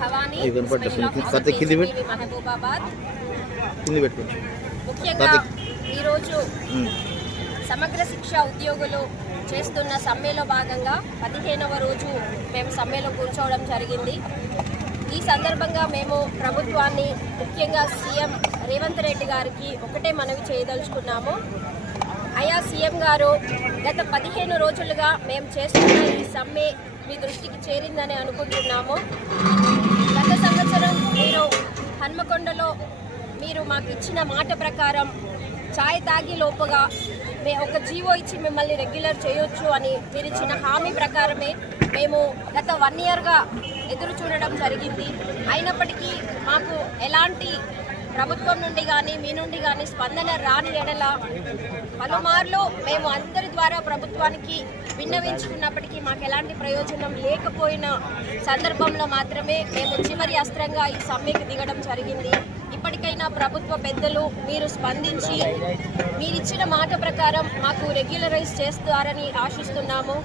భవానీ మహబూబాబాద్. కింద పెట్టుకోవచ్చు ముఖ్యంగా. ఈరోజు. సమగ్ర శిక్ష ఉద్యోగులు చేస్తున్న సమ్మెలో భాగంగా పదిహేనవ రోజు మేము సమ్మెలో కూర్చోవడం జరిగింది. ఈ సందర్భంగా మేము ప్రభుత్వాన్ని ముఖ్యంగా సీఎం రేవంత్ రెడ్డి గారికి ఒకటే మనవి చేయదలుచుకున్నాము. అయా సీఎం గారు గత పదిహేను రోజులుగా మేము చేస్తున్న ఈ సమ్మె మీ దృష్టికి చేరిందని అనుకుంటున్నాము. గత సంవత్సరం మీరు హన్మకొండలో మీరు మాకు ఇచ్చిన మాట ప్రకారం ఛాయ్ తాగి లోపుగా మే ఒక జీవో ఇచ్చి మిమ్మల్ని రెగ్యులర్ చేయొచ్చు అని మీరు ఇచ్చిన హామీ ప్రకారమే మేము గత వన్ ఇయర్గా ఎదురు చూడడం జరిగింది. అయినప్పటికీ మాకు ఎలాంటి ప్రభుత్వం నుండి కానీ మీ నుండి కానీ స్పందన రాని ఎడల పలుమార్లు మేము అందరి ద్వారా ప్రభుత్వానికి విన్నవించుకున్నప్పటికీ మాకు ఎలాంటి ప్రయోజనం లేకపోయిన సందర్భంలో మాత్రమే మేము చివరి అస్త్రంగా ఈ సమ్మెకి దిగడం జరిగింది. ఇప్పటికైనా ప్రభుత్వ పెద్దలు మీరు స్పందించి మీరిచ్చిన మాట ప్రకారం మాకు రెగ్యులరైజ్ చేస్తారని ఆశిస్తున్నాము.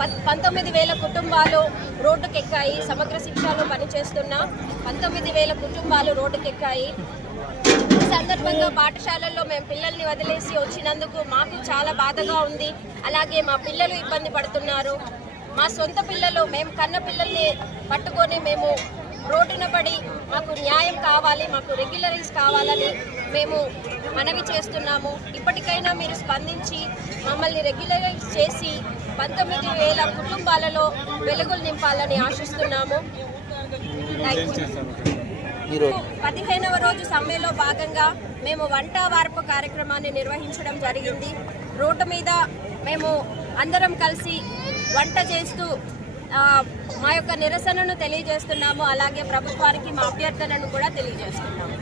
పంతొమ్మిది వేల కుటుంబాలు రోడ్డుకెక్కాయి. సమగ్ర శిక్షలో పనిచేస్తున్న పంతొమ్మిది వేల కుటుంబాలు రోడ్డుకెక్కాయి. ఈ సందర్భంగా పాఠశాలల్లో మేము పిల్లల్ని వదిలేసి వచ్చినందుకు మాకు చాలా బాధగా ఉంది. అలాగే మా పిల్లలు ఇబ్బంది పడుతున్నారు. మా సొంత పిల్లలు మేము కన్న పిల్లల్ని పట్టుకొని మేము రోడ్డున పడి మాకు న్యాయం కావాలి మాకు రెగ్యులరీస్ కావాలని మేము మనవి చేస్తున్నాము. ఇప్పటికైనా మీరు స్పందించి మమ్మల్ని రెగ్యులరైజ్ చేసి పంతొమ్మిది వేల కుటుంబాలలో వెలుగులు నింపాలని ఆశిస్తున్నాము. పదిహేనవ రోజు సమ్మెలో భాగంగా మేము వంట వార్పు కార్యక్రమాన్ని నిర్వహించడం జరిగింది. రోడ్డు మీద మేము అందరం కలిసి వంట చేస్తూ మా యొక్క నిరసనను తెలియజేస్తున్నాము. అలాగే ప్రభుత్వానికి మా అభ్యర్థనను కూడా తెలియజేస్తున్నాము.